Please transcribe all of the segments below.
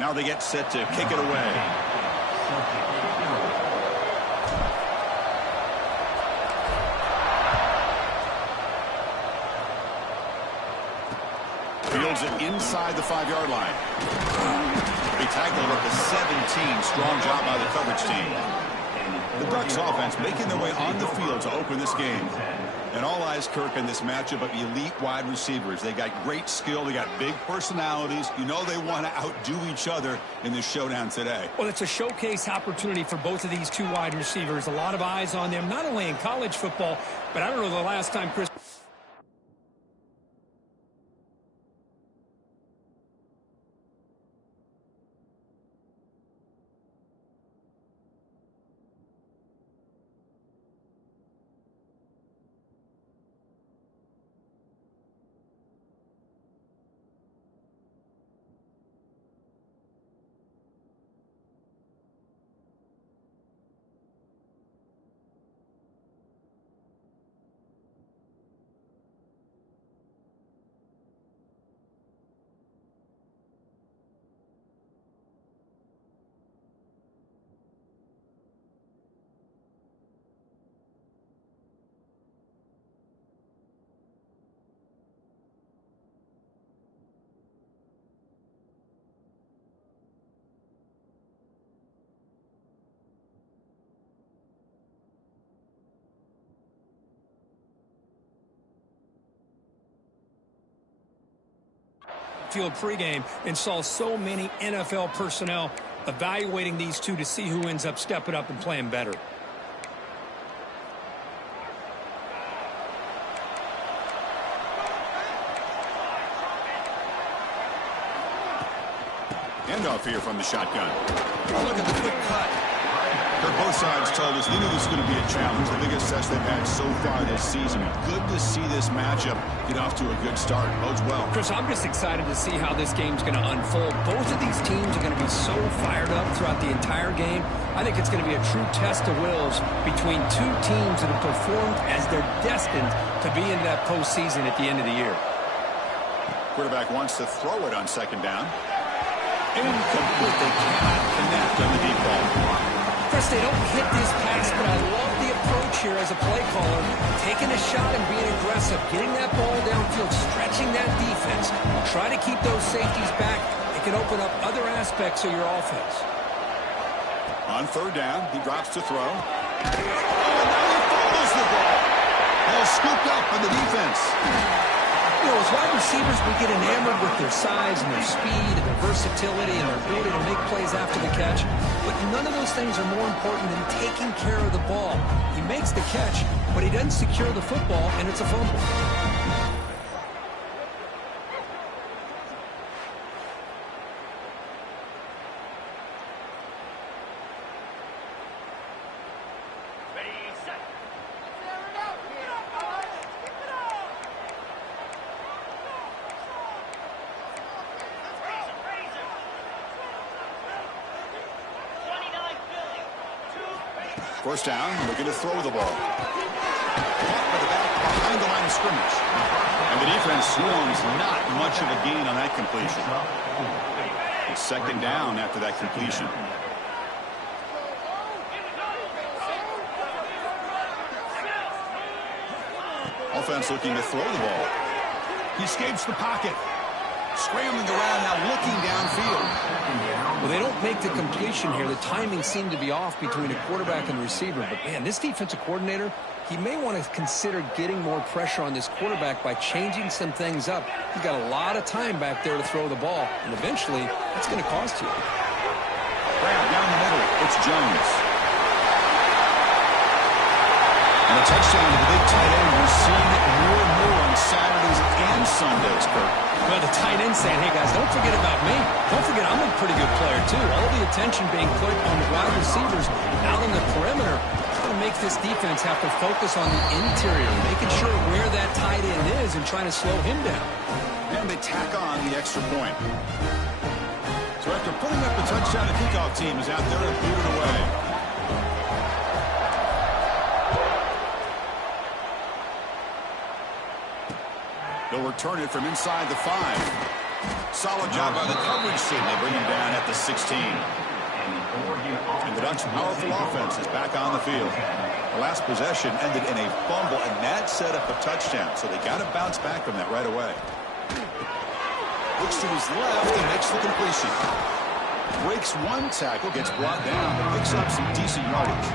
Now they get set to kick it away. Fields it inside the 5-yard line. They tackle at the 17. Strong job by the coverage team. The Ducks offense making their way on the field to open this game. And all eyes, Kirk, in this matchup of elite wide receivers. They got great skill. They got big personalities. You know they want to outdo each other in this showdown today. Well, it's a showcase opportunity for both of these two wide receivers. A lot of eyes on them, not only in college football, but I don't know the last time, Chris. Field pregame and saw so many NFL personnel evaluating these two to see who ends up stepping up and playing better. Handoff here from the shotgun. Look at the quick cut. Both sides told us they knew this was going to be a challenge, the biggest test they've had so far this season. Good to see this matchup get off to a good start. Bodes well. Chris, I'm just excited to see how this game's going to unfold. Both of these teams are going to be so fired up throughout the entire game. I think it's going to be a true test of wills between two teams that have performed as they're destined to be in that postseason at the end of the year. Quarterback wants to throw it on second down. Incomplete. They cannot connect on the deep ball. Chris, they don't hit this pass, but I love the approach here as a play caller. Taking a shot and being aggressive, getting that ball downfield, stretching that defense. Try to keep those safeties back. It can open up other aspects of your offense. On third down, he drops to throw. Oh, and now he fumbles the ball. Ball scooped up on the defense. You know, as wide receivers, we get enamored with their size and their speed and their versatility and their ability to make plays after the catch. But none of those things are more important than taking care of the ball. He makes the catch, but he doesn't secure the football, and it's a fumble. First down, looking to throw the ball. Caught by the back behind the line of scrimmage. And the defense swarms not much of a gain on that completion. It's second down after that completion. Offense looking to throw the ball. He escapes the pocket. Scrambling around now, looking downfield. Well, they don't make the completion here. The timing seemed to be off between a quarterback and receiver. But, man, this defensive coordinator, he may want to consider getting more pressure on this quarterback by changing some things up. He's got a lot of time back there to throw the ball. And eventually, it's going to cost you. Grab down the middle. It's Jones. And a touchdown to the big tight end. We're seeing it more and more on Saturdays and Sundays, Kirk. Well, the tight end saying, hey, guys, don't forget about me. Don't forget I'm a pretty good player, too. All the attention being put on the wide receivers out on the perimeter. It's going to make this defense have to focus on the interior, making sure where that tight end is and trying to slow him down. And they tack on the extra point. So after putting up the touchdown, the kickoff team is out there to boot it away. They'll return it from inside the 5. Solid job by the coverage team. They bring him down at the 16. And the Ducks' powerful offense is back on the field. The last possession ended in a fumble, and that set up a touchdown. So they got to bounce back from that right away. Looks to his left and makes the completion. Breaks one tackle, gets brought down, but picks up some decent yardage.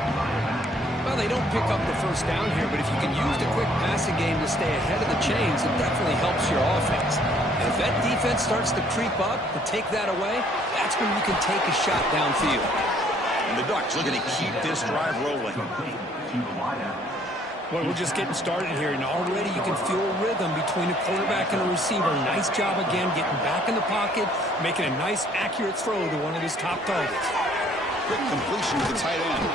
Well, they don't pick up the first down here, but if you can use the quick passing game to stay ahead of the chains, it definitely helps your offense. And if that defense starts to creep up to take that away, that's when you can take a shot downfield. And the Ducks looking to keep this drive rolling. Well, we're just getting started here, and already you can feel a rhythm between a quarterback and a receiver. Nice job again getting back in the pocket, making a nice, accurate throw to one of his top targets. Quick completion to the tight end.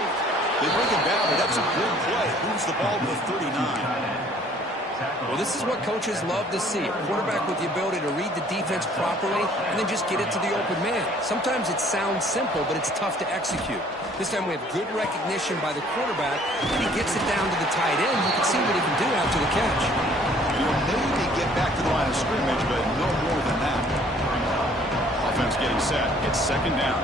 They break him down, but that's a good play. Moves the ball to the 39. Well, this is what coaches love to see. A quarterback with the ability to read the defense properly and then just get it to the open man. Sometimes it sounds simple, but it's tough to execute. This time we have good recognition by the quarterback, and he gets it down to the tight end. You can see what he can do after the catch. Maybe get back to the line of scrimmage, but no more than that. Offense getting set. It's second down.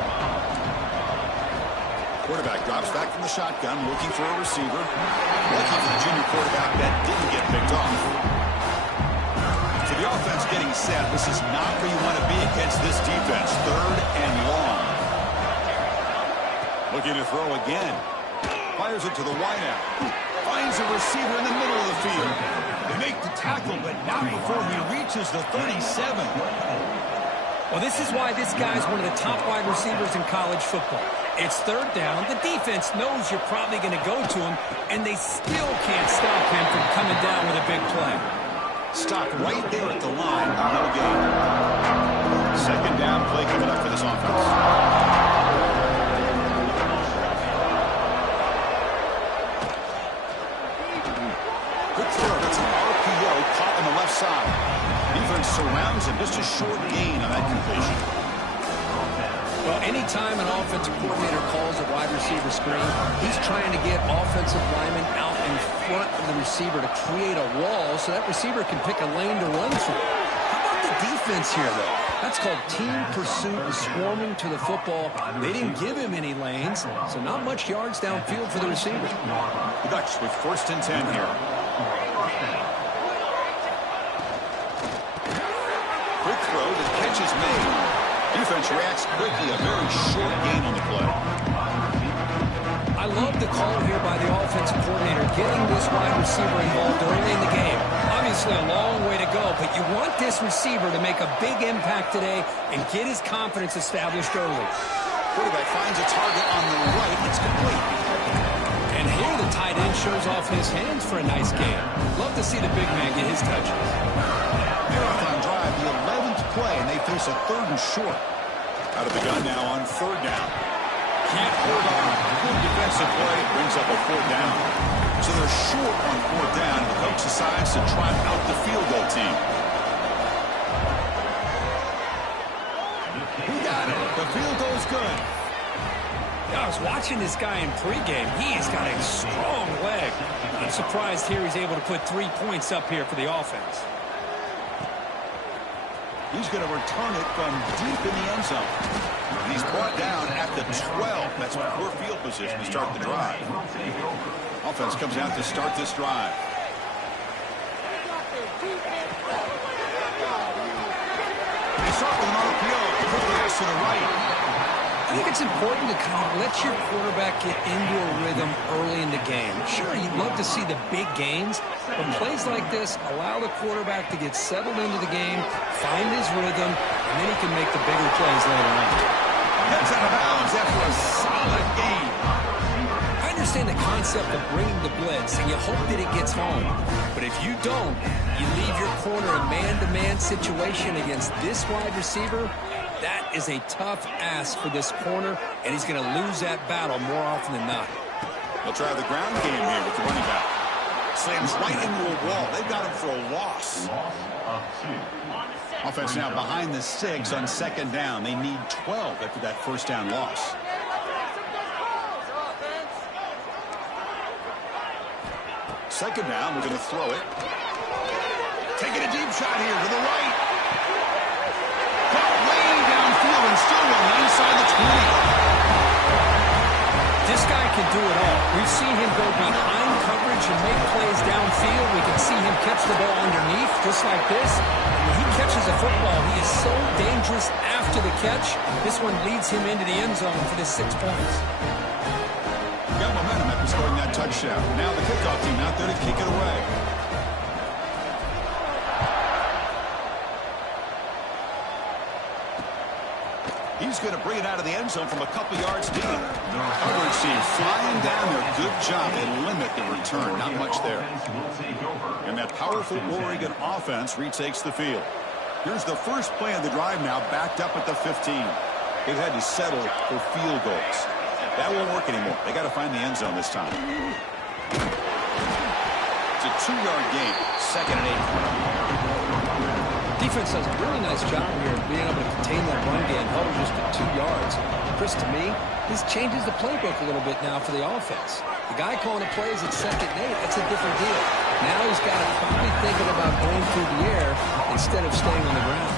Quarterback drops back from the shotgun, looking for a receiver. Lucky for the junior quarterback, that didn't get picked off. So the offense getting set. This is not where you want to be against this defense. Third and long. Looking to throw again. Fires it to the wideout. Finds a receiver in the middle of the field. They make the tackle, but not before he reaches the 37. Well, this is why this guy's one of the top wide receivers in college football. It's third down. The defense knows you're probably going to go to him, and they still can't stop him from coming down with a big play. Stopped right there at the line. No gain. Second down play coming up for this offense. Good throw. That's an RPO caught on the left side. Defense surrounds him. Just a short gain on that completion. Well, anytime an offensive coordinator calls a wide receiver screen, he's trying to get offensive linemen out in front of the receiver to create a wall so that receiver can pick a lane to run through. How about the defense here, though? That's called team pursuit and swarming to the football. They didn't give him any lanes, so not much yards downfield for the receiver. The Ducks with 1st and 10 here. Quick throw, the catch is made. Defense reacts quickly, a very short gain on the play. I love the call here by the offensive coordinator, getting this wide receiver involved early in the game. Obviously a long way to go, but you want this receiver to make a big impact today and get his confidence established early. Quarterback finds a target on the right. It's complete. And here the tight end shows off his hands for a nice gain. Love to see the big man get his touches. Marathon drive, the 11th play, and they face a 3rd and short. Out of the gun now on 3rd down. Can't hold on. Good defensive play. Brings up a 4th down. So they're short on 4th down. The coach decides to trot out the field goal team. He got it. The field goal's good. I was watching this guy in pregame. He's got a strong leg. I'm surprised here he's able to put 3 points up here for the offense. He's going to return it from deep in the end zone. He's brought down at the 12. That's poor field position to start the drive. Offense comes out to start this drive. They start with an RPO. Quickly to the right. I think it's important to kind of let your quarterback get into a rhythm early in the game. Sure, you'd love to see the big gains, but plays like this allow the quarterback to get settled into the game, find his rhythm, and then he can make the bigger plays later on. That's out of bounds after a solid game. I understand the concept of bringing the blitz, and you hope that it gets home. But if you don't, you leave your corner in man-to-man situation against this wide receiver. That is a tough ask for this corner, and he's going to lose that battle more often than not. They'll try the ground game here with the running back. Slams right into a wall. They've got him for a loss. Offense now behind the 6 on 2nd down. They need 12 after that 1st down loss. Second down, we're going to throw it. Taking a deep shot here to the right. Got way downfield and still won inside the 20. This guy can do it all. We've seen him go behind coverage and make plays downfield. We can see him catch the ball underneath, just like this. When he catches a football, he is so dangerous after the catch. This one leads him into the end zone for the 6 points. Got momentum after scoring that touchdown. Now the kickoff team out there to kick it away. He's going to bring it out of the end zone from a couple yards deep. Coverage team flying down there. Good job. They limit the return. Not much there. And that powerful Oregon offense retakes the field. Here's the first play of the drive now, backed up at the 15. They've had to settle for field goals. That won't work anymore. They got to find the end zone this time. It's a 2-yard gain. 2nd and 8. Defense does a really nice job here of being able to contain that run game, held him just at 2 yards. Chris, to me, this changes the playbook a little bit now for the offense. The guy calling the plays at 2nd and 8, that's a different deal. Now he's got to probably thinking about going through the air instead of staying on the ground.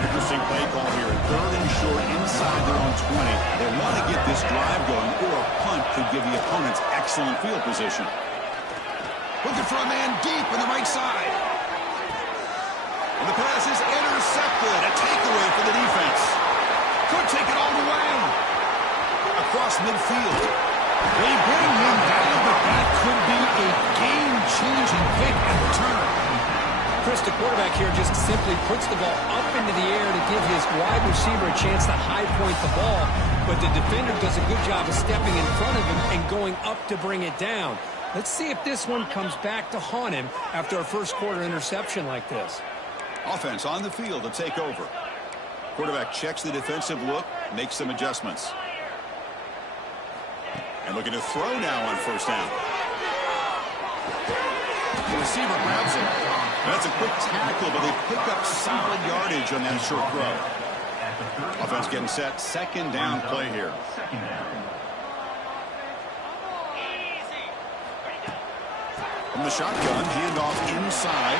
Interesting play call here. 3rd and short inside their own 20. They want to get this drive going, or a punt could give the opponents excellent field position. Looking for a man deep on the right side. And the pass is intercepted. A takeaway for the defense. Could take it all the way. Across midfield. They bring him down, but that could be a game-changing pick and return. Chris, the quarterback here just simply puts the ball up into the air to give his wide receiver a chance to high point the ball, but the defender does a good job of stepping in front of him and going up to bring it down. Let's see if this one comes back to haunt him after a first-quarter interception like this. Offense on the field to take over. Quarterback checks the defensive look, makes some adjustments. And looking to throw now on 1st down. The receiver grabs it. That's a quick tackle, but they pick up solid yardage on that short throw. Offense getting set. 2nd down play here. From the shotgun, handoff inside.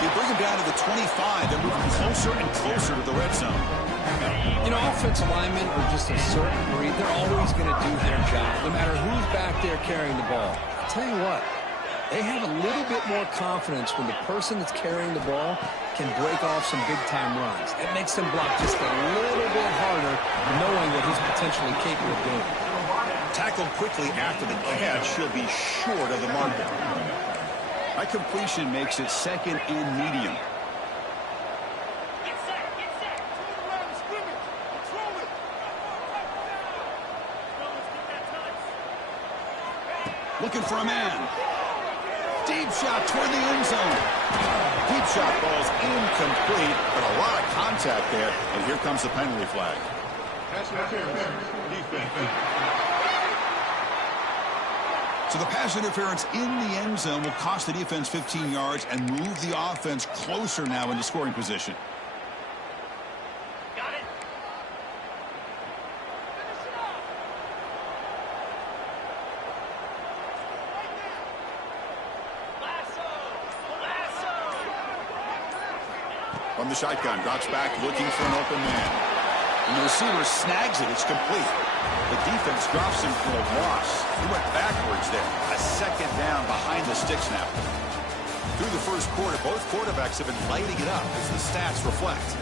They bring him down to the 25. They're moving closer and closer to the red zone. You know, offensive linemen are just a certain breed. They're always going to do their job, no matter who's back there carrying the ball. I'll tell you what, they have a little bit more confidence when the person that's carrying the ball can break off some big-time runs. It makes them block just a little bit harder, knowing what he's potentially capable of doing. Tackled quickly after the catch. She'll be short of the marker. That completion makes it 2nd and medium. Looking for a man. Deep shot toward the end zone. Deep shot ball's incomplete, but a lot of contact there. And here comes the penalty flag. So the pass interference in the end zone will cost the defense 15 yards and move the offense closer now into scoring position. Got it. From the shotgun, drops back looking for an open man. And the receiver snags it. It's complete. The defense drops him for a loss. He went backwards there. A 2nd down behind the stick snap. Through the first quarter, both quarterbacks have been lighting it up as the stats reflect.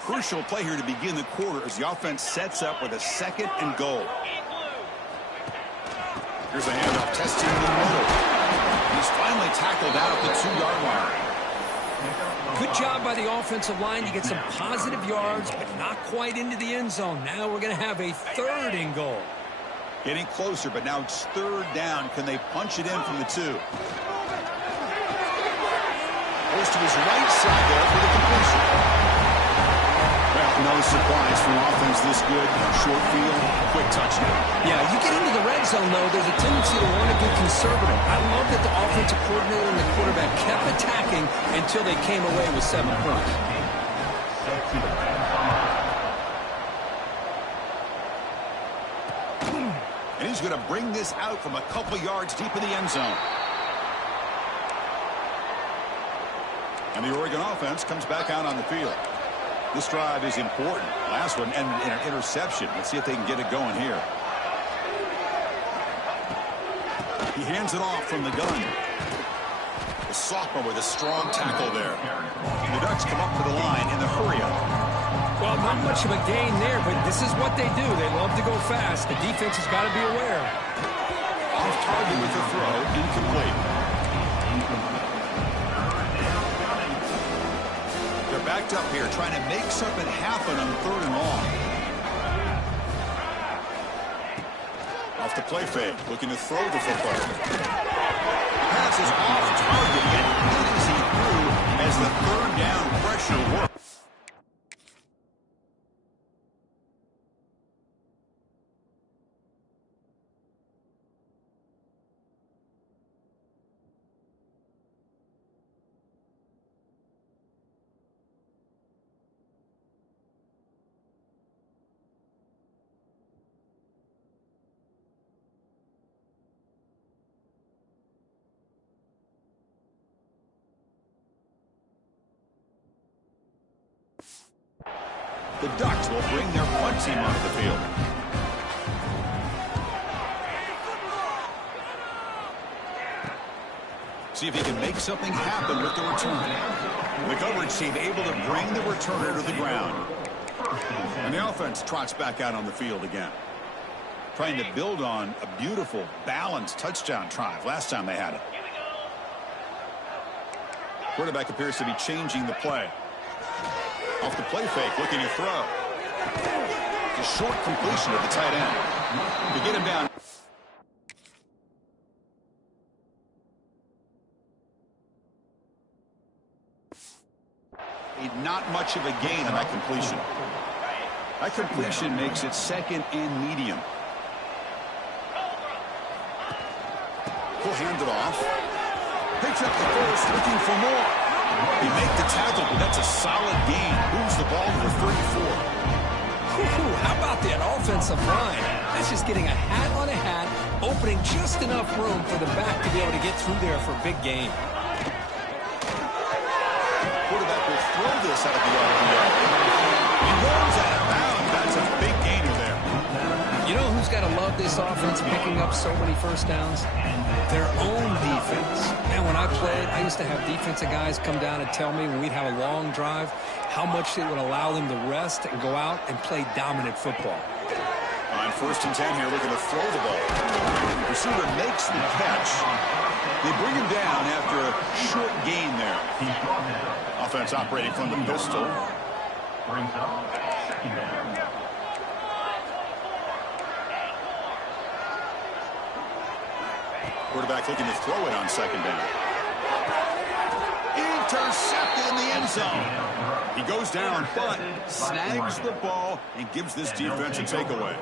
Crucial play here to begin the quarter as the offense sets up with a 2nd and goal. Here's a handoff, testing the middle. He's finally tackled out at the 2-yard line. Good job by the offensive line to get some positive yards, but not quite into the end zone. Now we're going to have a 3rd and goal. Getting closer, but now it's 3rd down. Can they punch it in from the 2? Goes to his right side there for the completion. Well, no surprise for an offense this good. Short field, quick touchdown. Yeah, you get into the red zone, though, there's a tendency to want to be conservative. I love that the offensive coordinator and the quarterback kept attacking until they came away with 7 points. he's going to bring this out from a couple yards deep in the end zone. And the Oregon offense comes back out on the field. This drive is important. Last one ended in an interception. Let's see if they can get it going here. He hands it off from the gun. The sophomore with a strong tackle there. The Ducks come up to the line in the hurry-up. Well, not much of a gain there, but this is what they do. They love to go fast. The defense has got to be aware. Off target with the throw, incomplete. They're backed up here trying to make something happen on 3rd and long. Off the play fake, looking to throw the football. Pass is off target, and easy through as the 3rd down pressure works. The Ducks will bring their punt team onto the field. See if he can make something happen with the return. The coverage team able to bring the returner to the ground. And the offense trots back out on the field again. Trying to build on a beautiful, balanced touchdown drive last time they had it. Quarterback appears to be changing the play. Off the play fake, looking to throw. The short completion of the tight end. To get him down. Not much of a gain on that completion. That completion makes it 2nd and medium. He'll hand it off. Picks up the first, looking for more. He make the tackle, but that's a solid gain. Moves the ball to the 34. How about that offensive line? That's just getting a hat on a hat, opening just enough room for the back to be able to get through there for a big gain. Quarterback will throw this out of the RPO. He rolls out of bounds. That's a big gainer there. You know who's got to love this offense picking up so many first downs? Their own defense. Man, when I played, I used to have defensive guys come down and tell me when we'd have a long drive how much it would allow them to rest and go out and play dominant football. On 1st and 10 here, looking to throw the ball. The receiver makes the catch. They bring him down after a short gain there. Offense operating from the pistol. Brings up 2nd down. Quarterback looking to throw it on 2nd down. Intercepted in the end zone. He goes down, but snags the ball and gives this defense a takeaway.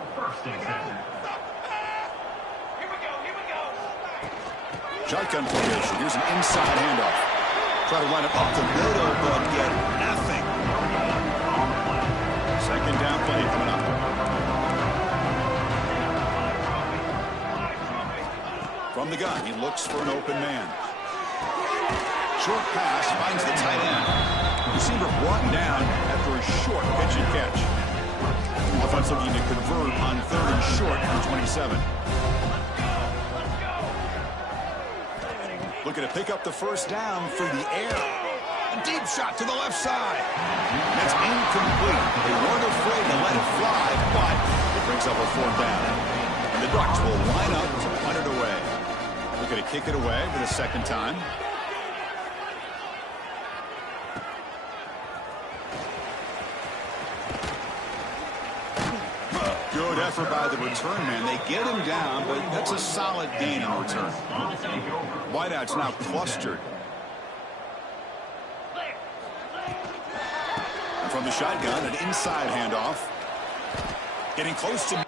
Shotgun formation. Here's an inside handoff. Try to run it up the middle, but get nothing. 2nd down play coming up. From the gun, he looks for an open man. Short pass finds the tight end. Receiver brought down after a short pitch and catch. Offense looking to convert on 3rd and short for 27. Looking to pick up the first down through the air. A deep shot to the left side. That's incomplete. They weren't afraid to let it fly, but it brings up a 4th down. And the Ducks will line up to punt it away. Looking to kick it away for the 2nd time. Good effort by the return man. They get him down, but that's a solid gain on return. Wideout's now clustered. And from the shotgun, an inside handoff. Getting close to...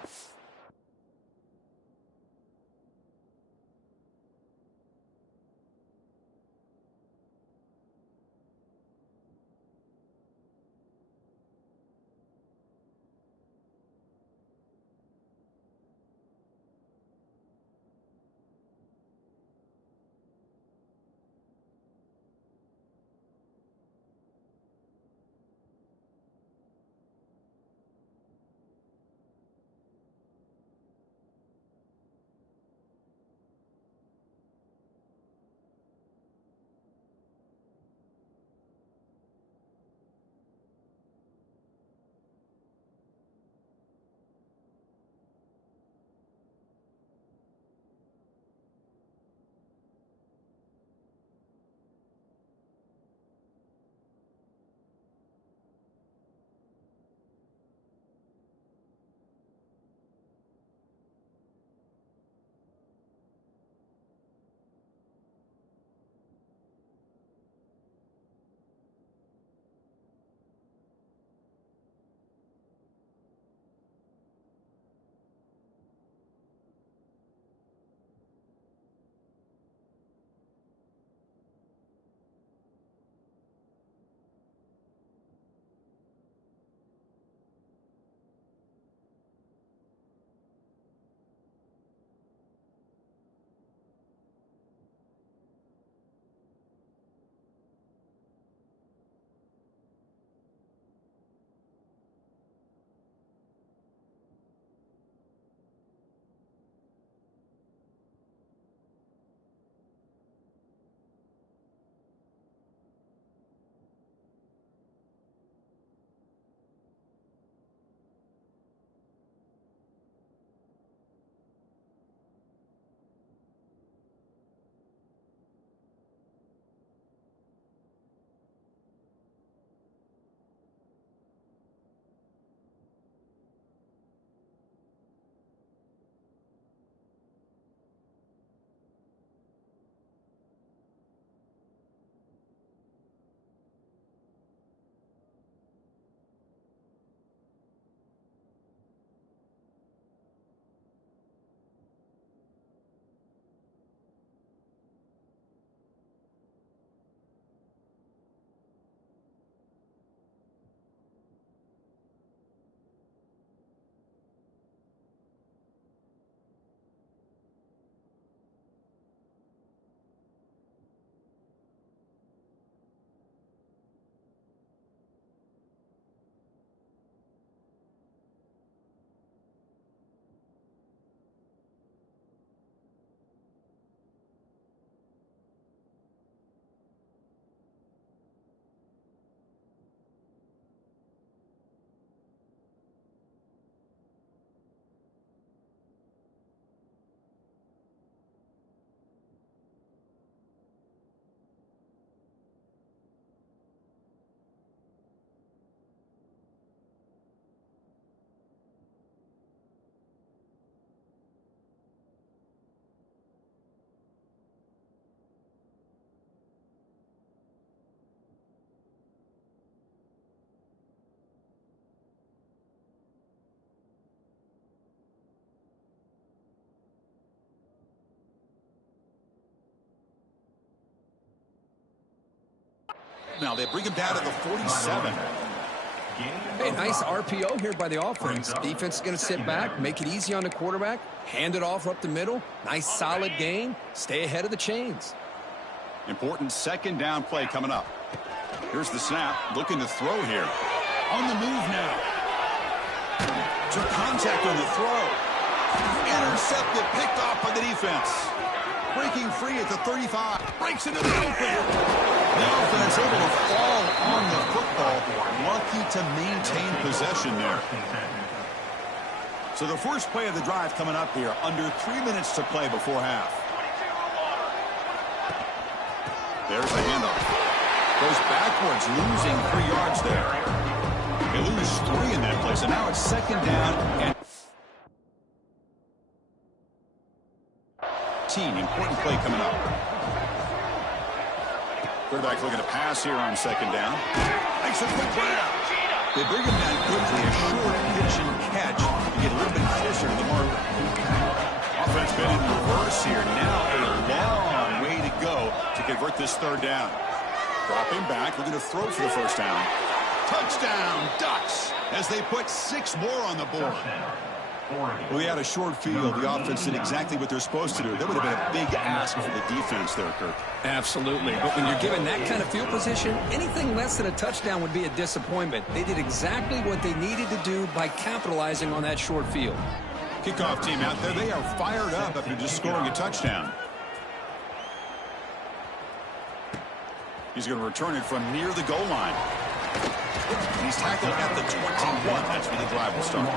now. They bring him down to the 47. Hey, nice RPO here by the offense. Defense is going to sit back, make it easy on the quarterback, hand it off up the middle. Nice solid gain. Stay ahead of the chains. Important second down play coming up. Here's the snap. Looking to throw here. On the move now. Took contact on the throw. Intercepted, picked off by the defense. Breaking free at the 35. Breaks into the open. The offense able to fall on the football. Lucky to maintain possession there. So the first play of the drive coming up here. Under 3 minutes to play before half. There's the handoff. Goes backwards, losing 3 yards there. They lose 3 in that place, and now it's second down and important play coming up. Quarterback looking to pass here on second down. Makes a quick grab. They bring him down quickly, a short pitch and catch to get a little bit closer to the marker. Offense been in reverse here. Now a long way to go to convert this third down. Dropping back, looking to throw for the first down. Touchdown, Ducks, as they put 6 more on the board. Well, we had a short field. The offense did exactly what they're supposed to do. That would have been a big ask for the defense there, Kirk. Absolutely. But when you're given that kind of field position, anything less than a touchdown would be a disappointment. They did exactly what they needed to do by capitalizing on that short field. Kickoff team out there. They are fired up after just scoring a touchdown. He's going to return it from near the goal line. He's tackled at the 21. That's where the drive will start.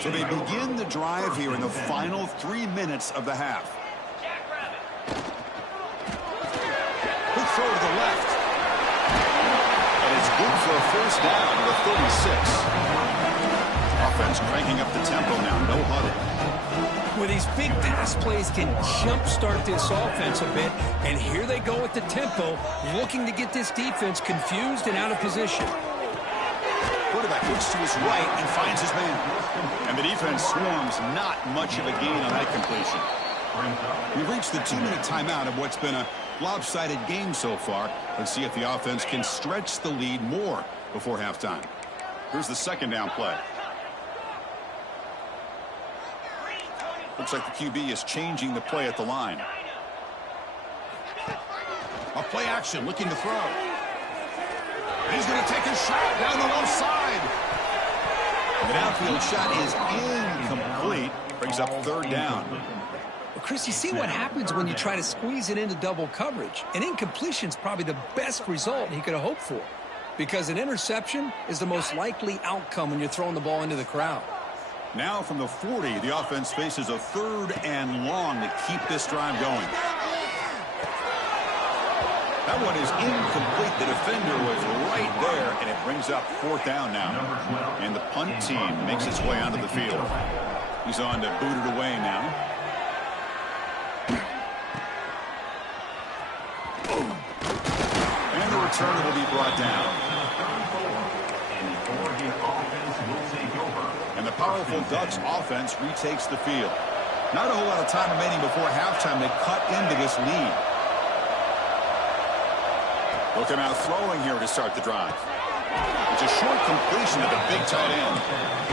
So they begin the drive here in the final 3 minutes of the half. Quick throw to the left. And it's good for a first down to the 36. Offense cranking up the tempo now. No huddle. Well, these big pass plays can jumpstart this offense a bit. And here they go at the tempo, looking to get this defense confused and out of position. Quarterback looks to his right and finds his man. And the defense swarms, not much of a gain on that completion. We've reached the 2-minute timeout of what's been a lopsided game so far. Let's see if the offense can stretch the lead more before halftime. Here's the second down play. Looks like the QB is changing the play at the line. A play action, looking to throw. He's going to take a shot down the left side. The downfield shot is incomplete. Brings up third down. Well, Chris, you see what happens when you try to squeeze it into double coverage. An incompletion is probably the best result he could have hoped for, because an interception is the most likely outcome when you're throwing the ball into the crowd. Now from the 40, the offense faces a third and long to keep this drive going. That one is incomplete. The defender was right there, and it brings up fourth down now. And the punt team makes its way onto the field. He's on to boot it away now. And the return will be brought down. And the powerful Ducks offense retakes the field. Not a whole lot of time remaining before halftime to cut into this lead. They'll come out throwing here to start the drive. It's a short completion to the big tight end.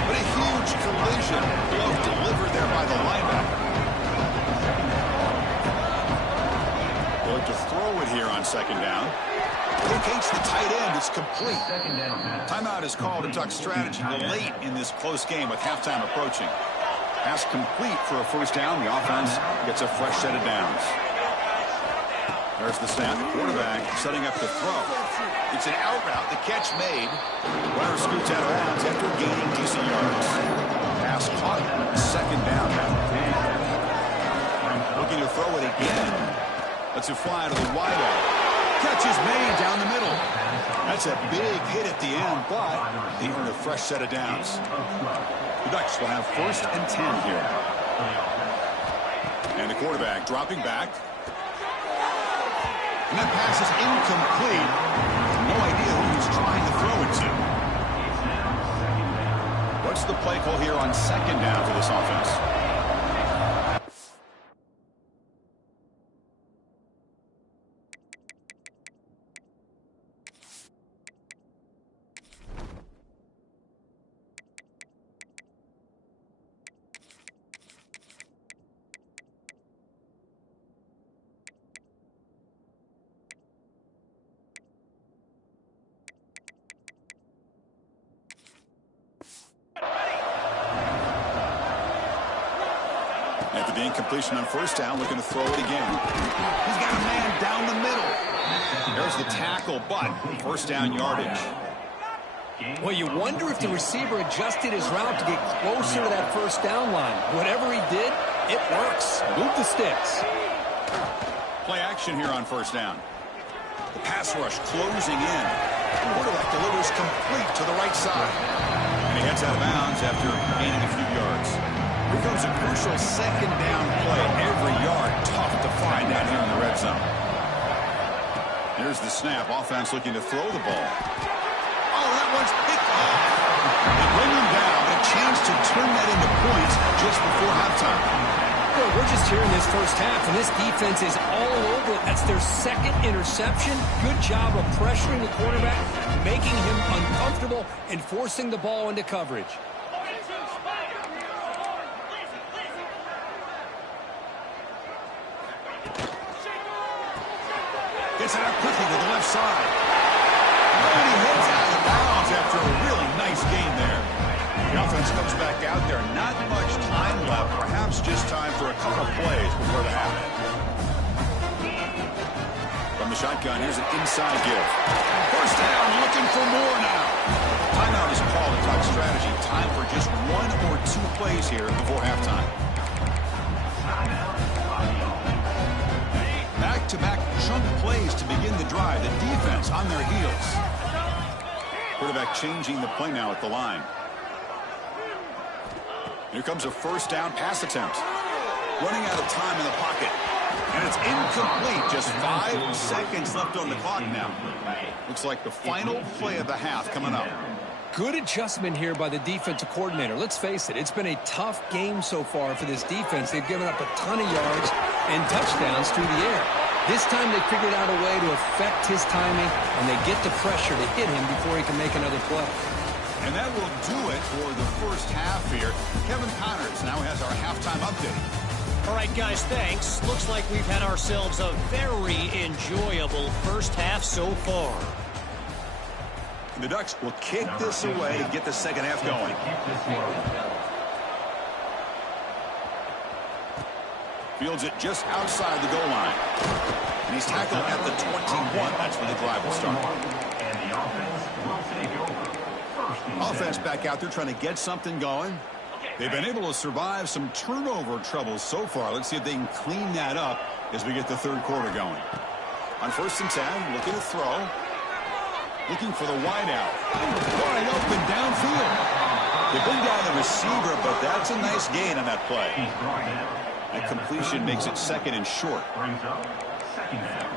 But a huge collision. Glove delivered there by the linebacker. Going to throw it here on second down. Locates the tight end. It's complete. Timeout is called in Duck strategy late in this close game with halftime approaching. Pass complete for a first down. The offense gets a fresh set of downs. There's the snap. Quarterback setting up the throw. It's an out route. The catch made. Runner scoots out of bounds after gaining decent yards. Pass caught. Second down now. Looking to throw it again. Lets it fly to the wideout. Catch is made down the middle. That's a big hit at the end, but they earn a fresh set of downs. The Ducks will have first and 10 here. And the quarterback dropping back. And that pass is incomplete. No idea who he's trying to throw it to. What's the play call here on second down for this offense? After the incompletion on first down, looking to throw it again. He's got a man down the middle. There's the tackle, but first down yardage. Well, you wonder if the receiver adjusted his route to get closer to that first down line. Whatever he did, it works. Move the sticks. Play action here on first down. The pass rush closing in. The quarterback delivers complete to the right side. And he heads out of bounds after gaining a few yards. Here comes a crucial second down play. Every yard tough to find down here in the red zone. Here's the snap. Offense looking to throw the ball. Oh, that one's picked off. They bring him down. A chance to turn that into points just before halftime. Well, we're just here in this first half, and this defense is all over it. That's their second interception. Good job of pressuring the quarterback, making him uncomfortable, and forcing the ball into coverage. Gets it out quickly to the left side. And he heads out of bounds after a really nice game there. The offense comes back out there. Not much time left. Perhaps just time for a couple of plays before the half. From the shotgun, here's an inside give. First down, looking for more now. Timeout is called to talk strategy. Time for just one or two plays here before halftime. Back-to-back chunk plays to begin the drive. The defense on their heels. Quarterback changing the play now at the line. Here comes a first down pass attempt. Running out of time in the pocket. And it's incomplete. Just 5 seconds left on the clock now. Looks like the final play of the half coming up. Good adjustment here by the defensive coordinator. Let's face it, it's been a tough game so far for this defense. They've given up a ton of yards and touchdowns through the air. This time they figured out a way to affect his timing, and they get the pressure to hit him before he can make another play. And that will do it for the first half here. Kevin Connors now has our halftime update. All right, guys, thanks. Looks like we've had ourselves a very enjoyable first half so far. The Ducks will kick this away to get the second half going. Fields it just outside the goal line. And he's tackled at the 21. That's where the drive will start. And the offense will take over. Offense back out there trying to get something going. They've been able to survive some turnover troubles so far. Let's see if they can clean that up as we get the third quarter going. On first and 10, looking to throw. Looking for the wideout. Wide open downfield. They bring down the receiver, but that's a nice gain on that play. That completion makes it second and short. Brings up second down.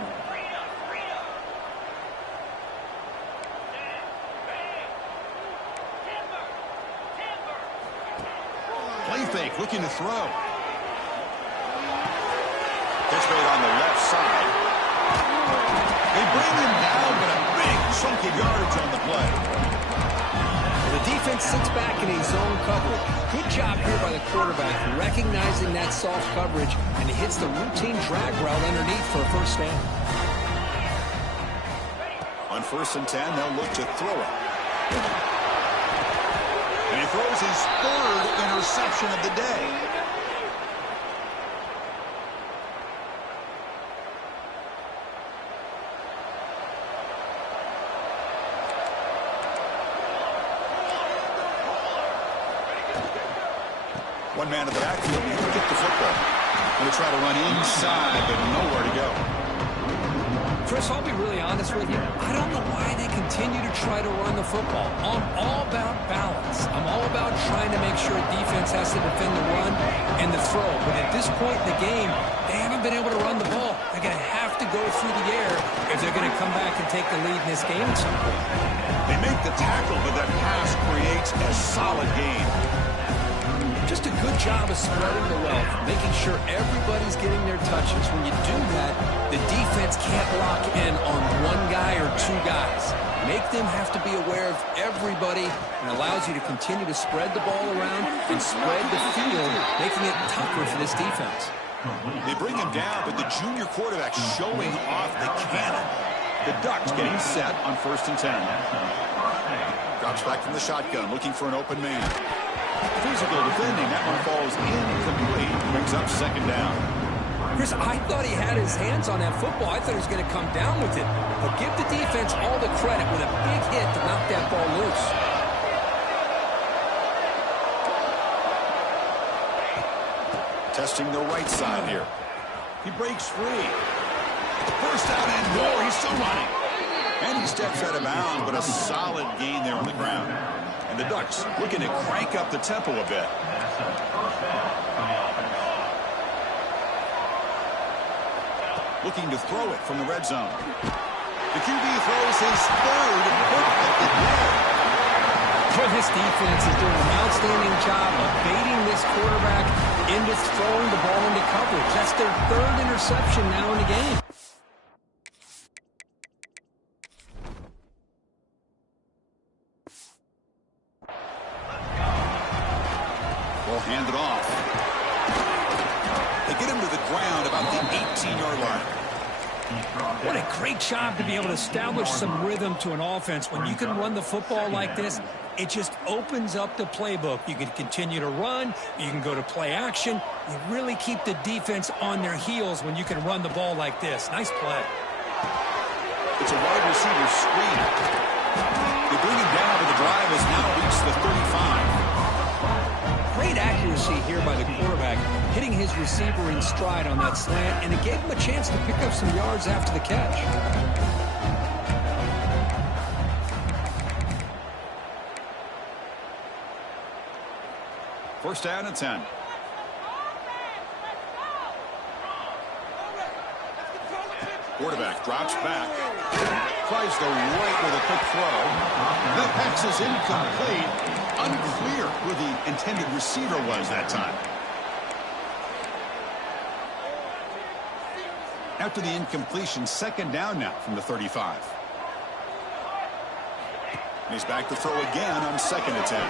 Play fake, looking to throw. Pitch rate on the left side. They bring him down, but a big chunk of yardage on the play. The defense sits back in a zone coverage. Good job here by the quarterback, recognizing that soft coverage, and he hits the routine drag route underneath for a first down. On first and 10, they'll look to throw it. And he throws his third interception of the day. One man in the backfield, he'll get the football. Going to try to run inside, but nowhere to go. Chris, I'll be really honest with you. I don't know why they continue to try to run the football. I'm all about balance. I'm all about trying to make sure defense has to defend the run and the throw. But at this point in the game, they haven't been able to run the ball. They're going to have to go through the air if they're going to come back and take the lead in this game at some point. They make the tackle, but that pass creates a solid gain. Just a good job of spreading the wealth, making sure everybody's getting their touches. When you do that, the defense can't lock in on one guy or two guys. Make them have to be aware of everybody and allows you to continue to spread the ball around and spread the field, making it tougher for this defense. They bring him down, but the junior quarterback showing off the cannon. The Ducks getting set on first and 10. Drops back from the shotgun, looking for an open man. Physical defending. That one falls incomplete. Brings up second down. Chris, I thought he had his hands on that football. I thought he was going to come down with it. But give the defense all the credit with a big hit to knock that ball loose. Testing the right side here. He breaks free. First down and more. He's still running. And he steps out of bounds, but a solid gain there on the ground. And the Ducks looking to crank up the tempo a bit. Looking to throw it from the red zone. The QB throws his third perfect there. For this defense is doing an outstanding job of baiting this quarterback into throwing the ball into coverage. That's their third interception now in the game. Ball handed off. They get him to the ground about the 18-yard line. What a great job to be able to establish some rhythm to an offense. When you can run the football like this, it just opens up the playbook. You can continue to run. You can go to play action. You really keep the defense on their heels when you can run the ball like this. Nice play. It's a wide receiver screen. They bring him down, but the drive has now reached the 35. Great accuracy here by the quarterback, hitting his receiver in stride on that slant, and it gave him a chance to pick up some yards after the catch. First down and 10. Quarterback drops back. Tries the right with a quick throw. The pass is incomplete. Unclear who the intended receiver was that time. After the incompletion, second down now from the 35. And he's back to throw again on second and 10.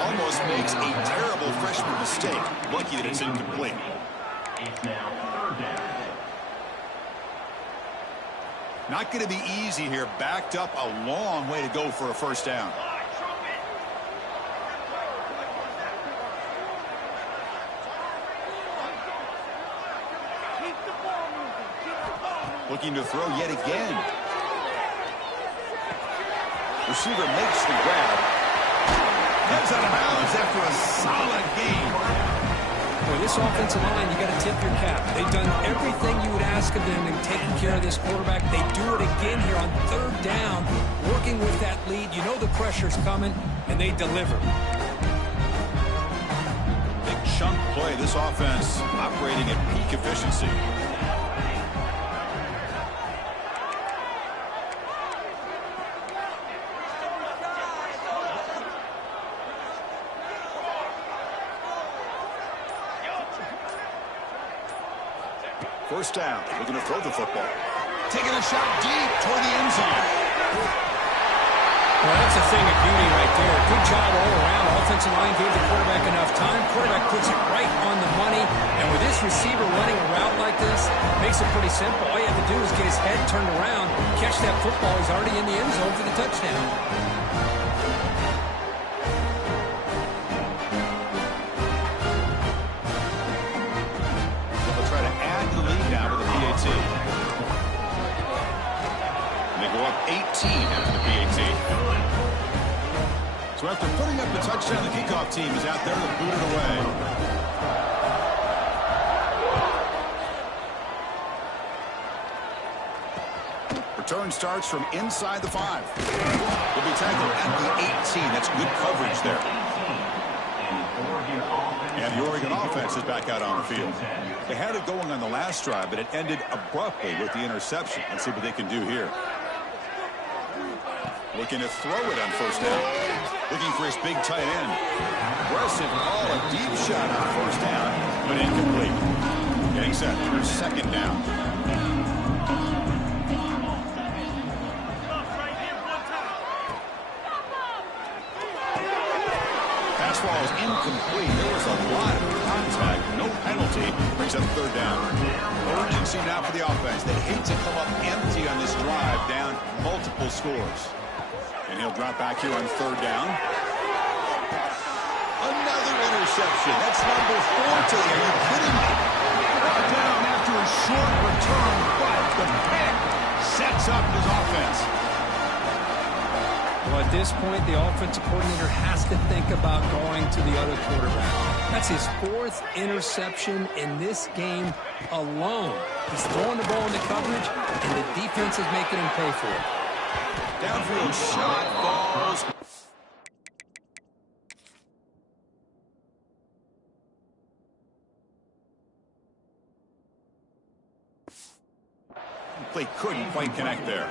Almost makes a terrible freshman mistake. Lucky that it's incomplete. It's now third down. Not going to be easy here. Backed up a long way to go for a first down. Looking to throw yet again. Receiver makes the grab. Heads out of bounds after a solid game. Boy, this offensive line, you got to tip your cap. They've done everything you would ask of them in taking care of this quarterback. They do it again here on third down, working with that lead. You know the pressure's coming, and they deliver. Big chunk play. This offense operating at peak efficiency. First down. Looking to throw the football. Taking a shot deep toward the end zone. Well, that's a thing of beauty right there. Good job all around. Offensive line gave the quarterback enough time. Quarterback puts it right on the money. And with this receiver running a route like this, makes it pretty simple. All you have to do is get his head turned around, catch that football. He's already in the end zone for the touchdown. And they go up 18 after the PAT. So after putting up the touchdown, the kickoff team is out there to boot it away. Return starts from inside the 5. Will be tackled at the 18. That's good coverage there. And the Oregon offense is back out on the field. They had it going on the last drive, but it ended abruptly with the interception. Let's see what they can do here. Looking to throw it on first down. Looking for his big tight end. Aggressive call, a deep shot on first down, but incomplete. Getting set for second down. Pass ball is incomplete. There was a lot of contact. No penalty. Brings up third down. Urgency now for the offense. They hate to come up empty on this drive, down multiple scores. And he'll drop back here on third down. Another interception. That's number 4 today. Are you kidding me? Brought down after a short return, but the pick Sets up his offense. Well, at this point, the offensive coordinator has to think about going to the other quarterback. That's his 4th interception in this game alone. He's throwing the ball into coverage, and the defense is making him pay for it. Downfield shot falls. Play couldn't quite connect there.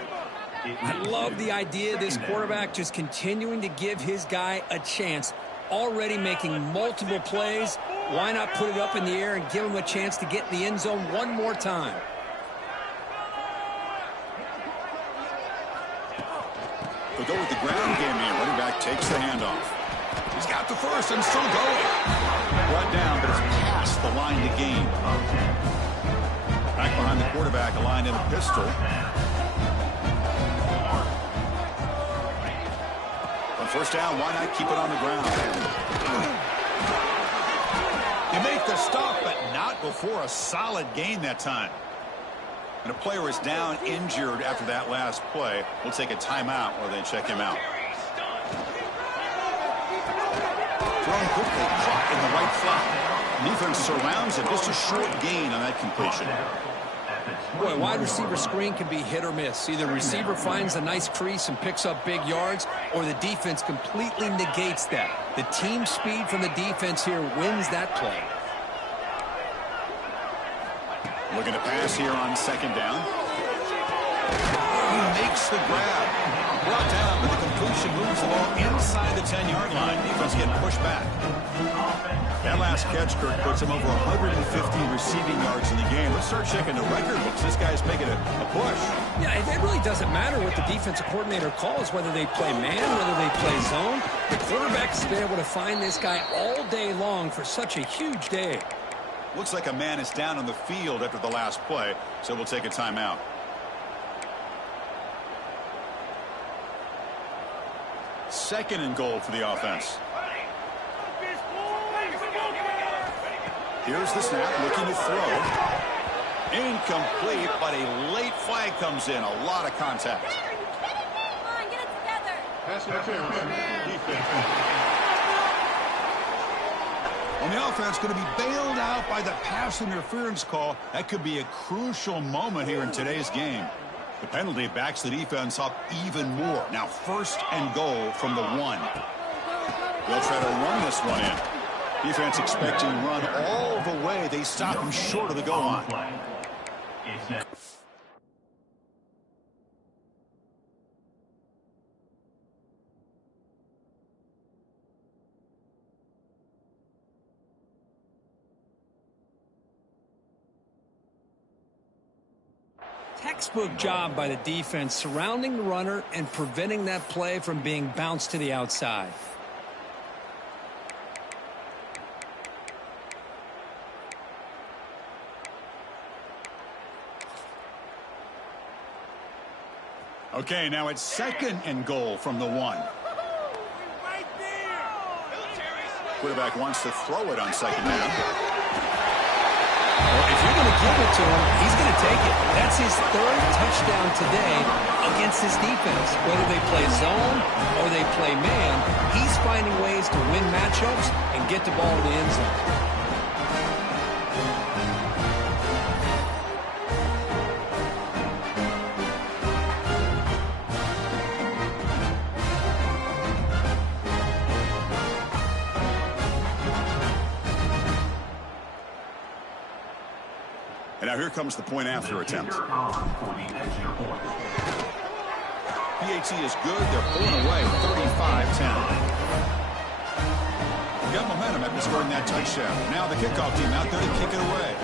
I love the idea of this quarterback just continuing to give his guy a chance. Already making multiple plays. Why not put it up in the air and give him a chance to get in the end zone one more time? They'll go with the ground game here. Running back takes the handoff. He's got the first and still going. Brought down, but it's past the line to gain. Back behind the quarterback, aligned in a pistol. On first down, why not keep it on the ground? You make the stop, but not before a solid gain that time. And a player is down injured after that last play. We'll take a timeout while they check him out. Thrown quickly, caught in the right flat. Defense surrounds it. Just a short gain on that completion. Boy, a wide receiver screen can be hit or miss. Either receiver finds a nice crease and picks up big yards, or the defense completely negates that. The team speed from the defense here wins that play. Looking to pass here on second down. He makes the grab. Brought down, but the completion moves the ball inside the 10-yard line. Defense getting pushed back. That last catch, Kirk, puts him over 150 receiving yards in the game. Let's start checking the record books. This guy's making a push. Yeah, it really doesn't matter what the defensive coordinator calls, whether they play man, whether they play zone. The quarterback has been able to find this guy all day long for such a huge day. Looks like a man is down on the field after the last play, so we'll take a timeout. Second and goal for the offense. Here's the snap, looking to throw. Incomplete, but a late flag comes in. A lot of contact. Come on, get it together. pass interference. Defense. And the offense going to be bailed out by the pass interference call. That could be a crucial moment here in today's game. The penalty backs the defense up even more. Now first and goal from the 1. They'll try to run this one in. Defense expecting to run all the way. They stop him short of the goal line. Textbook job by the defense surrounding the runner and preventing that play from being bounced to the outside. Okay, now it's second and goal from the 1. Quarterback wants to throw it on second down. Well, if you're going to give it to him, he's going to take it. That's his 3rd touchdown today against this defense. Whether they play zone or they play man, he's finding ways to win matchups and get the ball to the end zone. And now here comes the point after attempt. PAT is good. They're pulling away 35-10. We've got momentum after scoring that touchdown. Now the kickoff team out there to kick it away.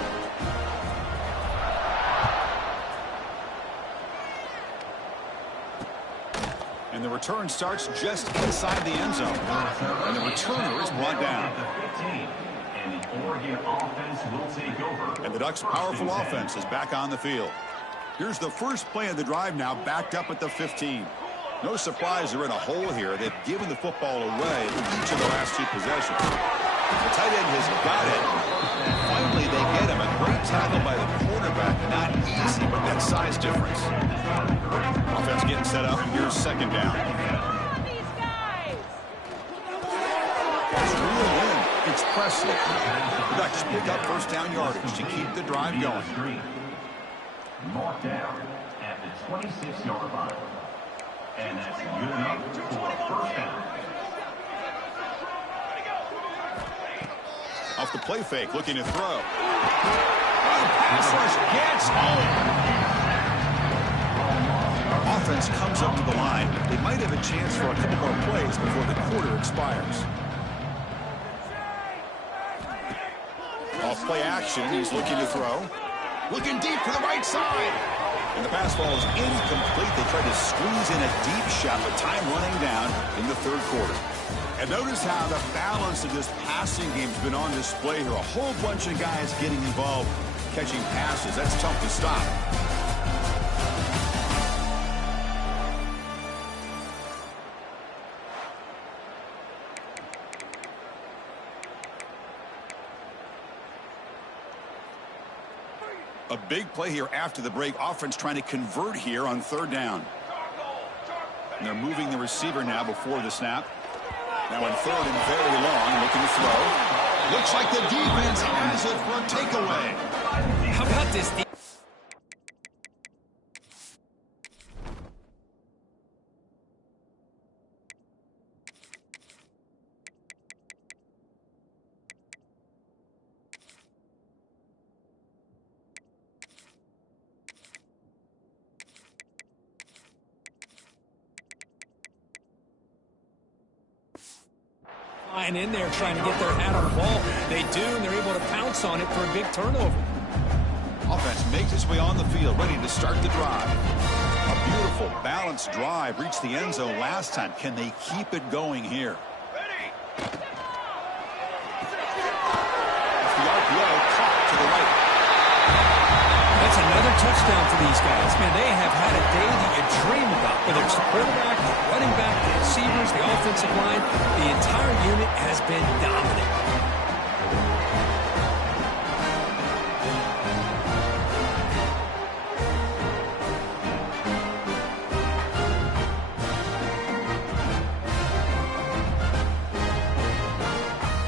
And the return starts just inside the end zone. And the returner is brought down. And the Oregon offense will take over. And the Ducks' powerful offense is back on the field. Here's the first play of the drive now, backed up at the 15. No surprise they're in a hole here. They've given the football away each of the last 2 possessions. The tight end has got it. Finally, they get him. A great tackle by the quarterback. Not easy, but that size difference. Offense getting set up. Here's second down. It's real in. It's Presley. The Ducks pick up first down yardage to keep the drive going. Marked down at the 26-yard line. And that's good enough for a first down. Off the play fake, looking to throw. The pass rush gets home. Offense comes up to the line. They might have a chance for a couple more plays before the quarter expires. Off play action, he's looking to throw. Looking deep to the right side. And the pass ball is incomplete. They tried to squeeze in a deep shot, but time running down in the third quarter. And notice how the balance of this passing game has been on display here. A whole bunch of guys getting involved, catching passes. That's tough to stop. A big play here after the break. Offense trying to convert here on third down. And they're moving the receiver now before the snap. Now on third and very long, looking to throw. Looks like the defense has it for a takeaway. How about this? In there trying to get their hat on the ball. They do, and they're able to pounce on it for a big turnover. Offense makes its way on the field, ready to start the drive. A beautiful, balanced drive. Reached the end zone last time. Can they keep it going here? Off the RPO, caught to the right. That's another touchdown for these guys. Man, they have had a day that you dream about. Whether it's the quarterback, the running back, the receivers, the offensive line, the entire unit has been dominant.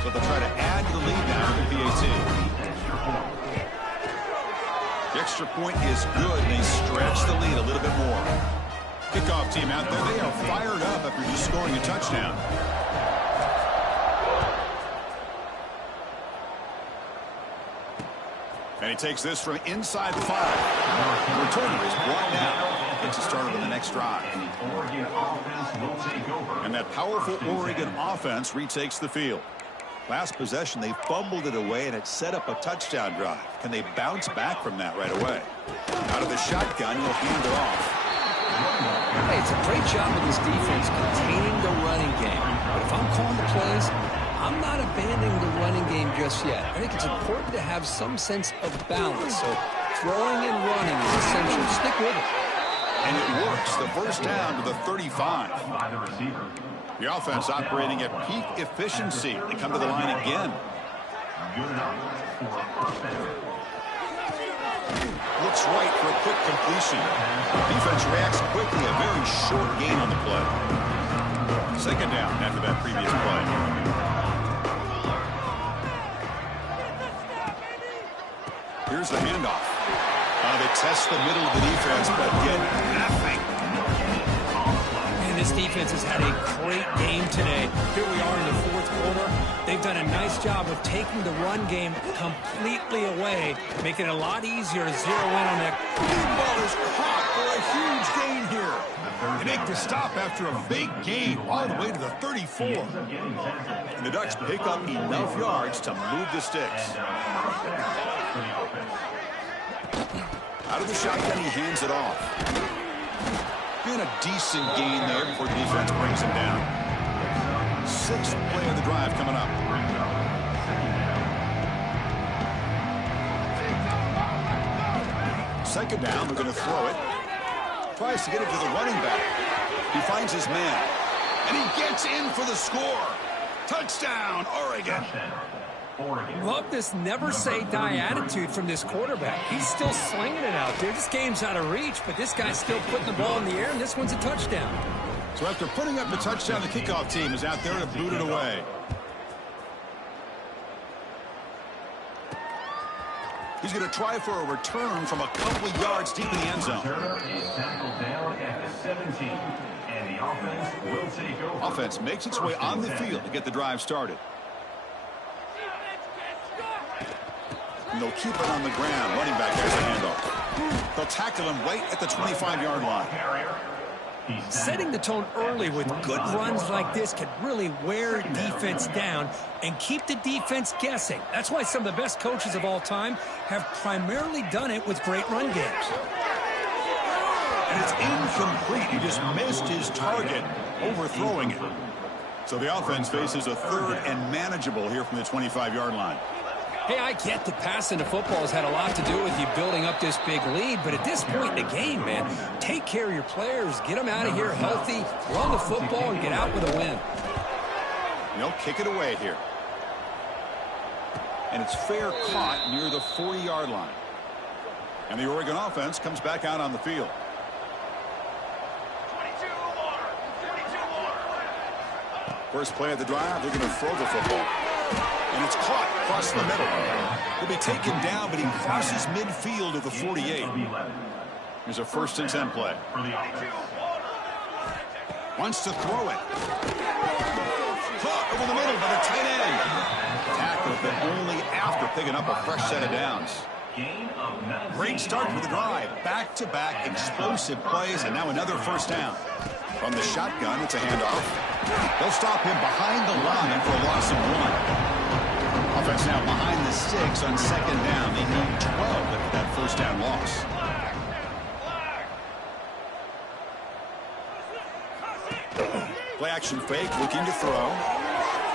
So they'll try to add to the lead now in the PAT. The extra point is good, and they stretch the lead a little bit more. Kickoff team out there, they are fired up after just scoring a touchdown. And he takes this from inside the 5. The returner is brought down. Gets us started on the next drive. And that powerful Oregon offense retakes the field. Last possession, they fumbled it away, and it set up a touchdown drive. Can they bounce back from that right away? Out of the shotgun, he'll hand it off. Hey, it's a great job of this defense containing the running game. But if I'm calling the plays, I'm not abandoning the running game just yet. I think it's important to have some sense of balance. So throwing and running is essential. Stick with it. And it works. The first down to the 35. The offense operating at peak efficiency. They come to the line again. Looks right for a quick completion. Defense reacts quickly. A very short gain on the play. Second down after that previous play. Here's the handoff. They test the middle of the defense, but get nothing. And this defense has had a great game today. Here we are in the fourth quarter. They've done a nice job of taking the run game completely away, making it a lot easier to zero in on that. Big ball is caught for a huge gain here. They make the stop after a big gain all the way to the 34. And the Ducks pick up enough yards to move the sticks. Out of the shotgun, he hands it off. And a decent gain there before the defense brings him down. Sixth play of the drive coming up. Second down, they're going to throw it. Tries to get it to the running back. He finds his man. And he gets in for the score. Touchdown, Oregon. Love this never-say-die attitude from this quarterback. He's still slinging it out there. This game's out of reach, but this guy's still putting the ball in the air, and this one's a touchdown. So after putting up the touchdown, the kickoff team is out there to boot it away. He's going to try for a return from a couple of yards deep in the end zone. Offense makes its way on the field to get the drive started. And they'll keep it on the ground. Running back has a handoff. They'll tackle him right at the 25-yard line. Setting the tone early with good runs like this can really wear defense down and keep the defense guessing. That's why some of the best coaches of all time have primarily done it with great run games. And it's incomplete. He just missed his target, overthrowing it. So the offense faces a third and manageable here from the 25-yard line. Hey, I get that passing the football has had a lot to do with you building up this big lead, but at this point in the game, man, take care of your players, get them out of here healthy, run the football, and get out with a win. They'll kick it away here. And it's fair caught near the 40-yard line. And the Oregon offense comes back out on the field. First play of the drive, they're going to throw the football. And it's caught across the middle. He'll be taken down, but he crosses midfield of the 48. Here's a 1st and 10 play. Wants to throw it. Caught over the middle by the tight end. Tackled, but only after picking up a fresh set of downs. Great start for the drive. Back-to-back explosive plays, and now another 1st down. From the shotgun, it's a handoff. They'll stop him behind the line for a loss of 1. Offense now behind the 6 on 2nd down. They need 12 after that 1st down loss. Play action fake, looking to throw.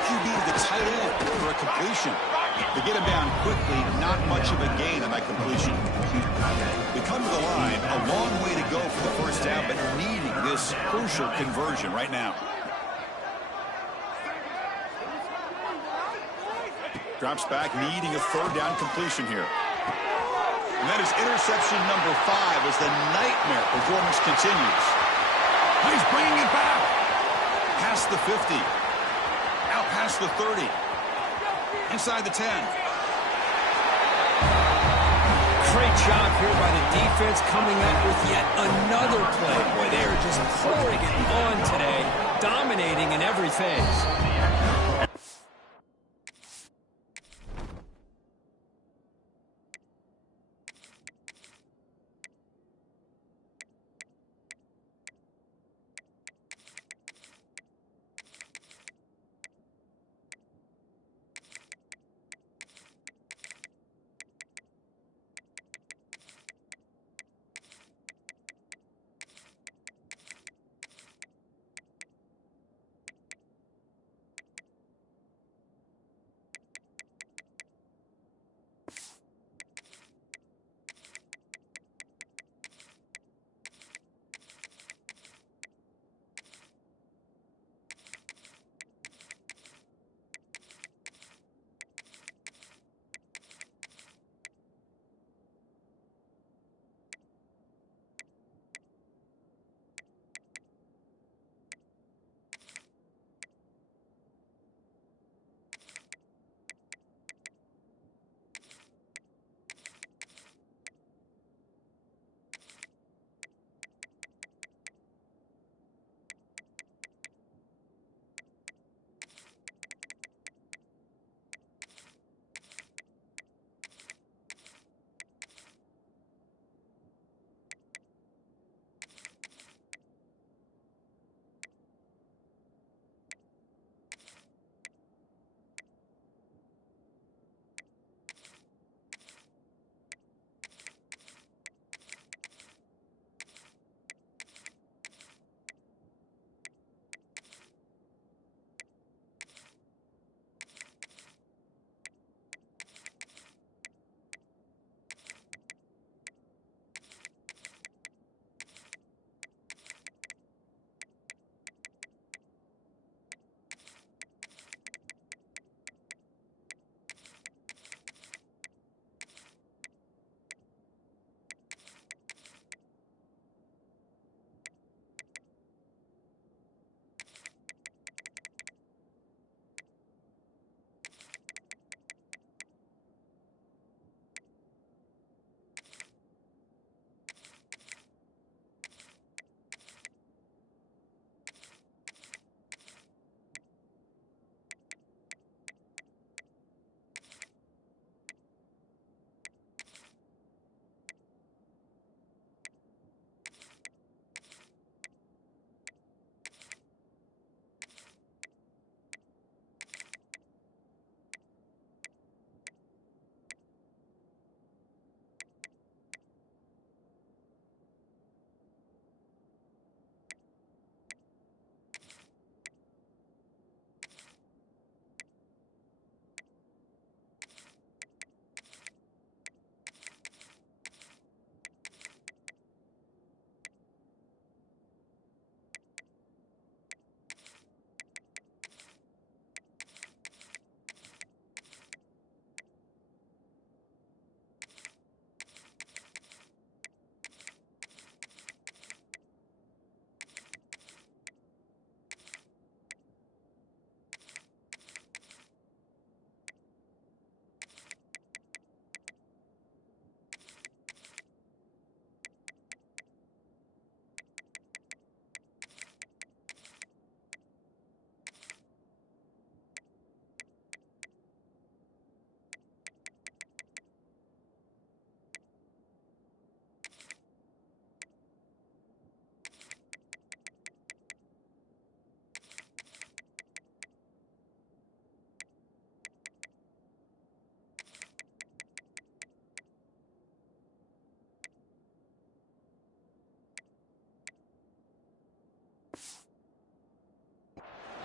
QB to the tight end for a completion. To get him down quickly, not much of a gain on that completion. They come to the line, a long way to go for the 1st down, but needing this crucial conversion right now. Drops back, needing a 3rd down completion here. And that is interception number 5 as the nightmare performance continues. He's bringing it back. Past the 50. Out past the 30. Inside the 10. Great job here by the defense coming up with yet another play. Boy, they are just pouring it on today, dominating in every phase.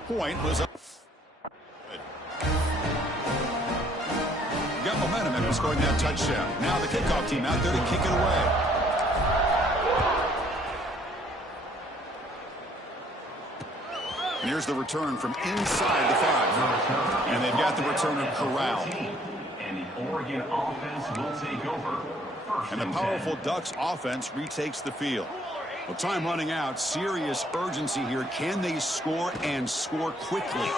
point was up. Got momentum after scoring that touchdown. Now the kickoff team out there to kick it away. And here's the return from inside the 5. And they've got the returner corralled. And the Oregon offense will take over. And the powerful Ducks offense retakes the field. Well, time running out. Serious urgency here. Can they score and score quickly?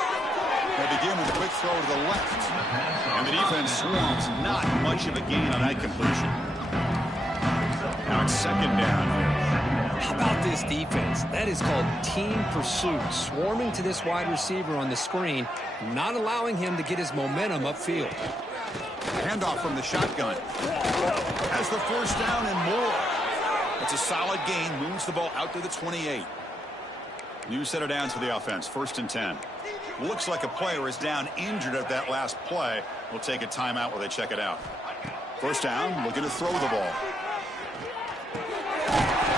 They begin with a quick throw to the left. And the defense swarms. Not much of a gain on that completion. Now it's second down. How about this defense? That is called team pursuit. Swarming to this wide receiver on the screen, not allowing him to get his momentum upfield. Handoff from the shotgun. Has the first down and more. It's a solid gain. Moves the ball out to the 28. New set of downs for the offense. 1st and 10. Looks like a player is down injured at that last play. We'll take a timeout while they check it out. First down, looking to throw the ball.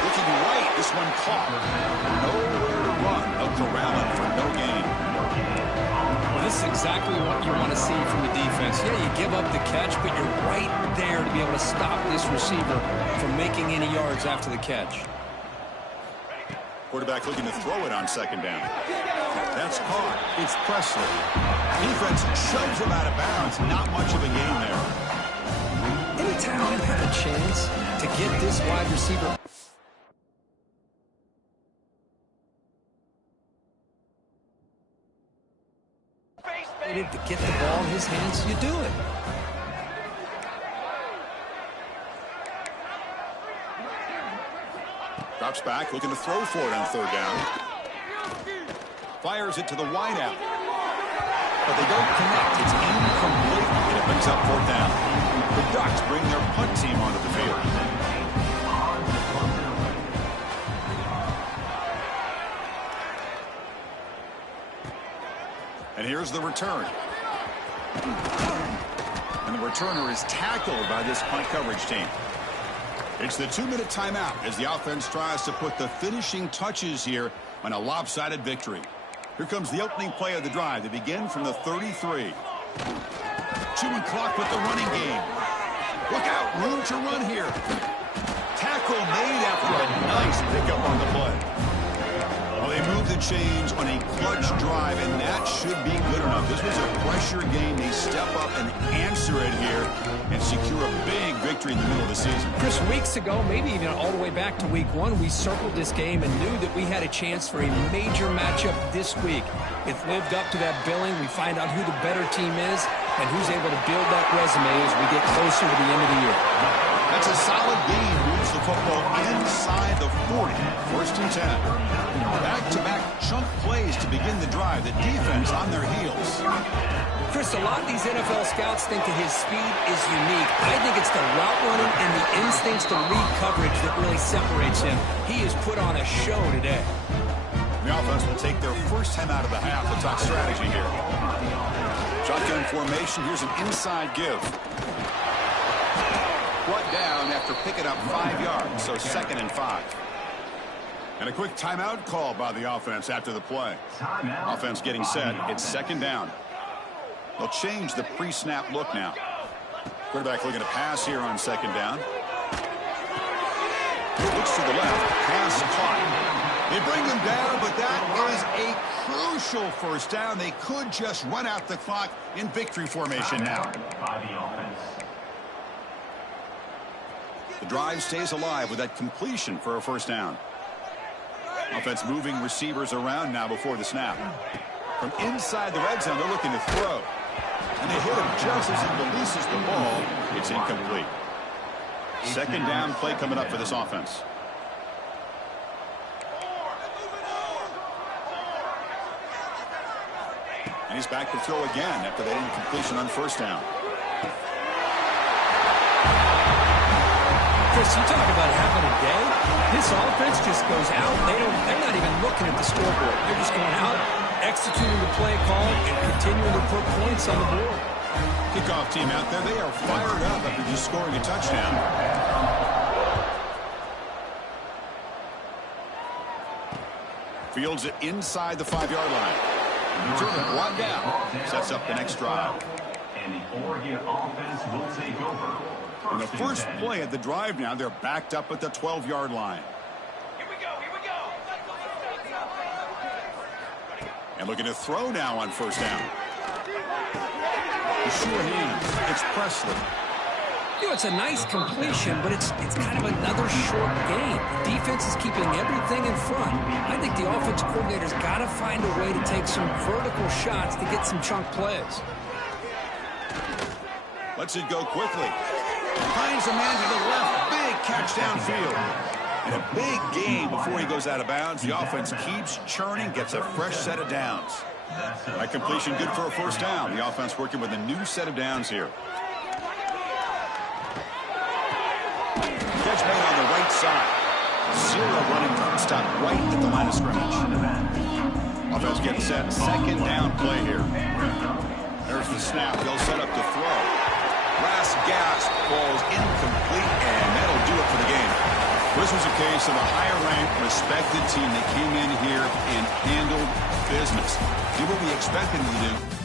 Looking right, this one caught. Nowhere to run. They'll corral it for no gain. Well, this is exactly what you want to see from the defense. Yeah, you give up the catch, but you're right there to be able to stop this receiver from making any yards after the catch. Quarterback looking to throw it on second down. That's caught. It's Presley. Defense shoves him out of bounds. Not much of a gain there. Anytime I've had a chance to get this wide receiver to get the ball in his hands, you do it. Drops back, looking to throw for it on third down. Fires it to the wideout. But they don't connect. It's incomplete. And it brings up fourth down. The Ducks bring their punt team onto the field. And here's the return. And the returner is tackled by this punt coverage team. It's the 2-minute timeout as the offense tries to put the finishing touches here on a lopsided victory. Here comes the opening play of the drive. They begin from the 33. Chewing clock with the running game. Look out, room to run here. Tackle made after a nice pickup on the play. Well, they move the chains on a clutch drive, and that should be good enough. This was a pressure game. They step up and answer it here and secure a big victory in the middle of the season. Chris, weeks ago, maybe even all the way back to week 1, we circled this game and knew that we had a chance for a major matchup this week. It lived up to that billing. We find out who the better team is and who's able to build that resume as we get closer to the end of the year. That's a solid game. Moves the football inside the 40. 1st and 10. Back-to-back chunk plays to begin the drive. The defense on their heels. Chris, a lot of these NFL scouts think that his speed is unique. I think it's the route running and the instincts to read coverage that really separates him. He has put on a show today. The offense will take their first 10 out of the half. We'll talk strategy here. Shotgun formation. Here's an inside give. Brought down after picking up 5 yards, so 2nd and 5. And a quick timeout call by the offense after the play. Offense getting set. It's 2nd down. They'll change the pre-snap look now. Quarterback looking to pass here on 2nd down. Looks to the left. Pass caught. They bring them down, but that is a crucial first down. They could just run out the clock in victory formation now. The drive stays alive with that completion for a first down. Offense moving receivers around now before the snap. From inside the red zone, they're looking to throw. And they hit him just as he releases the ball. It's incomplete. 2nd down play coming up for this offense. And he's back to throw again after that incompletion on 1st down. Chris, you talk about having a day. This offense just goes out. They're not even looking at the scoreboard. They're just going out, executing the play call, and continuing to put points on the board. Kickoff team out there. They are fired up after just scoring a touchdown. Fields it inside the 5-yard line. Return it one down. Sets up the next drive. And the Oregon offense will take over. In the first play of the drive now, they're backed up at the 12-yard line. Here we go. And looking to throw now on first down. The sure hands. It's Presley. You know, it's a nice completion, but it's kind of another short game. The defense is keeping everything in front. I think the offensive coordinator's got to find a way to take some vertical shots to get some chunk plays. Lets it go quickly. Finds a man to the left. Big catch downfield. And a big gain before he goes out of bounds. The offense keeps churning, gets a fresh set of downs. That completion good for a first down. The offense working with a new set of downs here. Catch made on the right side. Zero running time. Stop right at the line of scrimmage. Offense getting set. Second down play here. There's the snap. They'll set up to throw. Last gasp falls incomplete, and that'll do it for the game. This was a case of a higher-ranked, respected team that came in here and handled business. Did what we expected them to do.